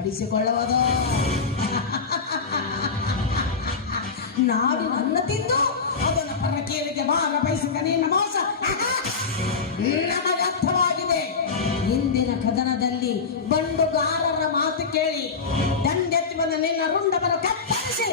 ಬಡಿಸಿಕೊಳ್ಳುವುದು. ನಾಡು ನನ್ನ ತಿಂದು ಅದನ್ನು ಪರಕೀಯರಿಗೆ ಮಾರ ಬಯಸಿದ ನಿನ್ನ ಮೋಸ ನಮಗೆ ಅರ್ಥವಾಗಿದೆ. ಇಂದಿನ ಕದನದಲ್ಲಿ ಬಂಡುಗಾರರ ಮಾತು ಕೇಳಿ ದಂಡೆತ್ತಿ ಬಂದ ನಿನ್ನ ರುಂಡವನ್ನು ಕತ್ತರಿಸಿ